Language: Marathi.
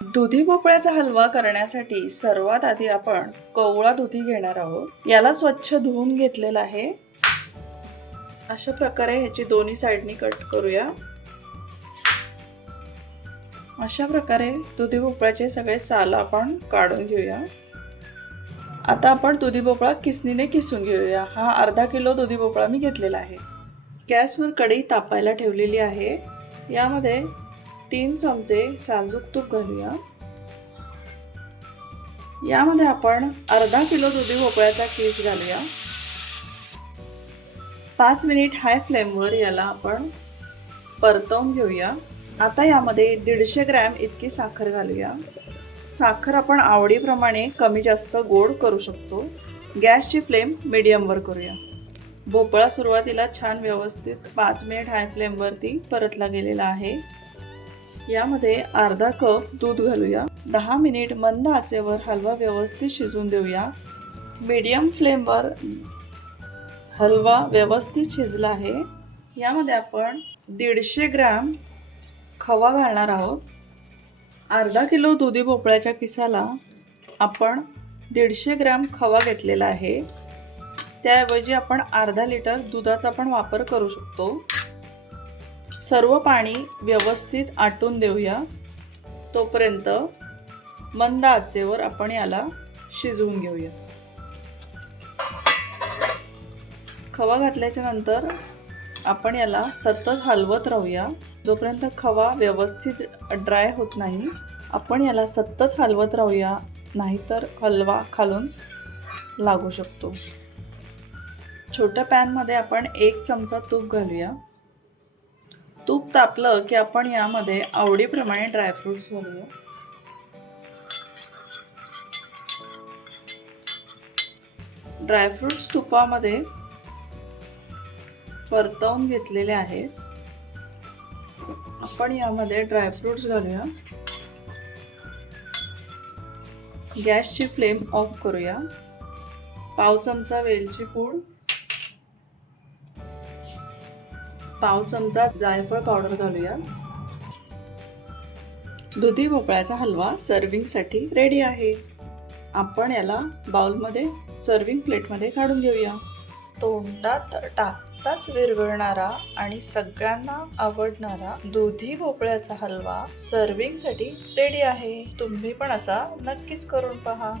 दुधी भोपळ्याचा हलवा करण्यासाठी सर्वात आधी आपण कवळा दुधी घेणार आहोत। याला स्वच्छ धुवून घेतलेला आहे। अशा प्रकारे ह्याची दोन्ही साइडनी कट करूया। अशा प्रकारे दुधी भोपळ्याचे सगळे साल आपण काढून घेऊया। आता आपण दुधी भोपळा किसणीने किसून घेऊया। हा अर्धा किलो दुधी भोपळा मी घेतलेला आहे। गॅसवर कढई तापायला ठेवलेली आहे। यामध्ये 3 चमचे साजूक तूप घालूया। यामध्ये आपण अर्धा किलो दुधी भोपळ्याचा किस घालूया। 5 मिनिट हाय फ्लेमवर याला आपण परतवून घेऊया। आता यामध्ये 150 ग्रॅम इतकी साखर घालूया। साखर आपण आवडीप्रमाणे कमी जास्त गोड करू शकतो। गॅसची फ्लेम मीडियमवर करूया। भोपळा सुरुवातीला छान व्यवस्थित 5 मिनिट हाय फ्लेमवरती परतला गेलेला आहे। यामध्ये अर्धा कप दूध घालूया। 10 मिनिट मंद आचेवर हलवा व्यवस्थित शिजून देऊया। मीडियम फ्लेमवर हलवा व्यवस्थित शिजला आहे। यामध्ये आपण 150 ग्रॅम खवा घालणार आहोत। अर्धा किलो दुधी भोपळ्याच्या किसाला आपण 150 ग्रॅम खवा घेतलेला आहे। त्याऐवजी आपण अर्धा लिटर दुधाचा पण वापर करू शकतो। सर्व पाणी व्यवस्थित आटून देऊया। तोपर्यंत मंद आचेवर आपण याला शिजवून घेऊया। खवा घातल्याच्या नंतर आपण याला सतत हलवत राहूया जोपर्यंत खवा व्यवस्थित ड्राय होत नाही। आपण याला सतत हलवत राहूया, नाहीतर हलवा खालून लागू शकतो। छोट्या पॅनमध्ये आपण 1 चमचा तूप घालूया। तूप तापलं की आपण यामध्ये आवडीप्रमाणे ड्रायफ्रुट्स घालूया। ड्रायफ्रुट्स तुपामध्ये परतवून घेतलेले आहेत। आपण यामध्ये ड्रायफ्रुट्स घालूया। गॅसची फ्लेम ऑफ करूया। पाव चमचा वेलची पूड, पाव चमचा जायफळ पावडर घालूया। दुधी भोपळ्याचा हलवा सर्विंगसाठी रेडी आहे। आपण याला बाउलमध्ये सर्विंग प्लेटमध्ये काढून घेऊया। तोंडात टाकताच विरघळणारा आणि सगळ्यांना आवडणारा दुधी भोपळ्याचा हलवा सर्विंगसाठी रेडी आहे। तुम्ही पण असा नक्कीच करून पहा।